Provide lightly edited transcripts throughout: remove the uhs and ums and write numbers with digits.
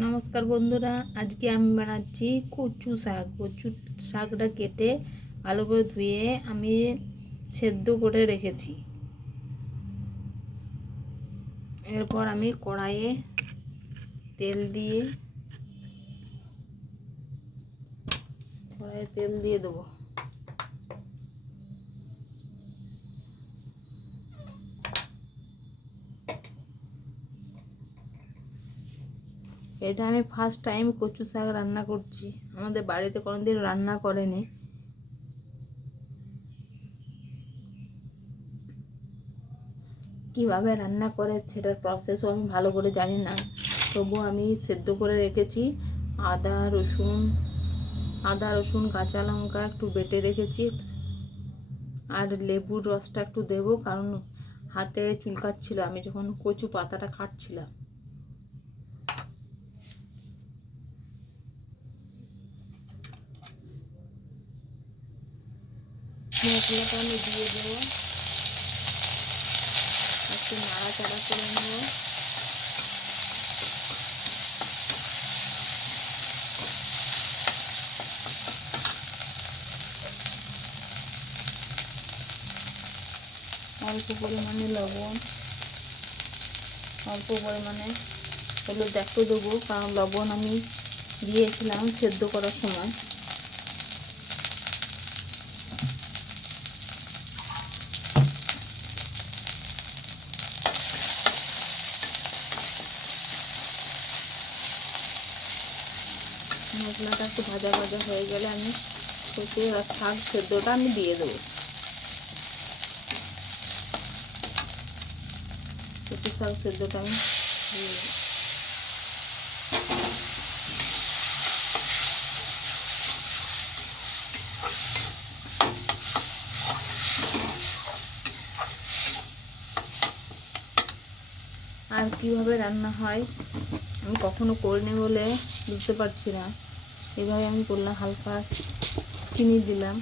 নমস্কার বন্ধুরা, আজকে আমি বানাচ্ছি কচু শাক। কচু শাকটা কেটে ভালো করে ধুয়ে আমি সেদ্ধ করে রেখেছি। এরপর আমি কড়াইয়ে তেল দিয়ে দেবো। এটা আমি ফার্স্ট টাইম কচু শাক রান্না করছি, আমাদের বাড়িতে কোনোদিন রান্না করেনি। কিভাবে রান্না করে সেটার প্রসেসও আমি ভালো করে জানি না, তবু আমি সেদ্ধ করে রেখেছি। আদা রসুন কাঁচা লঙ্কা একটু বেটে রেখেছি, আর লেবুর রসটা একটু দেবো, কারণ হাতে চুলকাচ্ছিল আমি যখন কচু পাতাটা কাটছিলাম। মশলাটা আমি দিয়ে দেবো, একটু নাড়াচাড়া করে নেবো। অল্প পরিমাণে লবণ, অল্প পরিমাণে হলুদ একটু দেবো, কারণ লবণ আমি দিয়েছিলাম সেদ্ধ করার সময়। মশলাটা একটু ভাজা ভাজা হয়ে গেলে আমি কচু আর শাক সেদ্ধটা আমি দিয়ে দেবো। কচু শাক সেদ্ধটা আমি দিয়ে দেবো। আর কীভাবে রান্না হয় আমি কখনো করিনি বলে বুঝতে পারছি না, এভাবে আমি করলাম। হালকা চিনি দিলাম,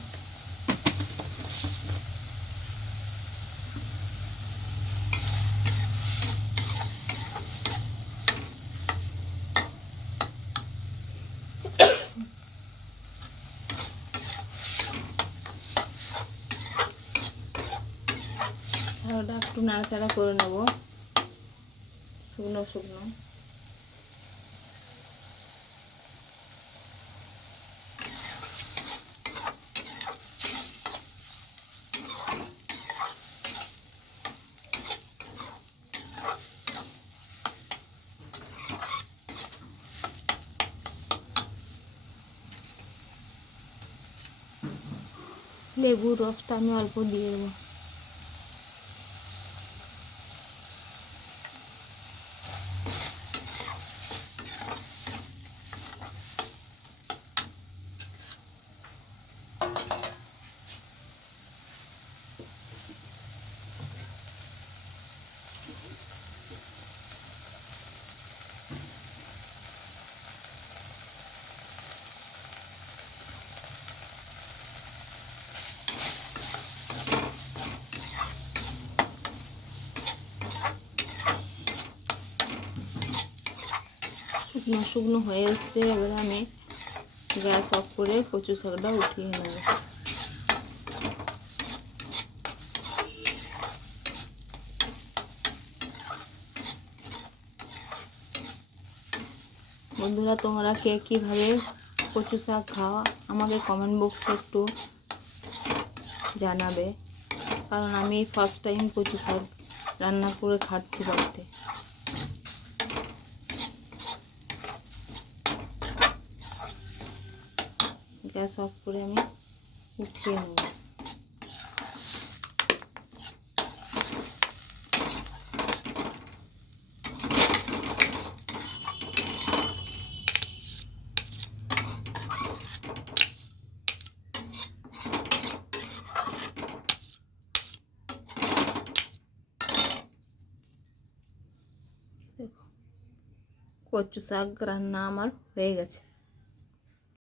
ওটা একটু নাড়াচাড়া করে নেব শুকনো শুকনো। লেবুর রসটা আমি অল্প দিয়ে দেবো। শুকনো শুকনো হয়ে এসছে, এবারে আমি গ্যাস অফ করে কচু শাকটা উঠিয়ে নেব। বন্ধুরা, তোমরা কে কীভাবে কচু শাক খাওয়া আমাকে কমেন্ট বক্সে একটু জানাবে, কারণ আমি ফার্স্ট টাইম কচু শাক রান্না করে খাচ্ছি বাড়িতে। গ্যাস অফ করে আমি উঠিয়ে নেব। কচু শাক রান্না আমার হয়ে গেছে।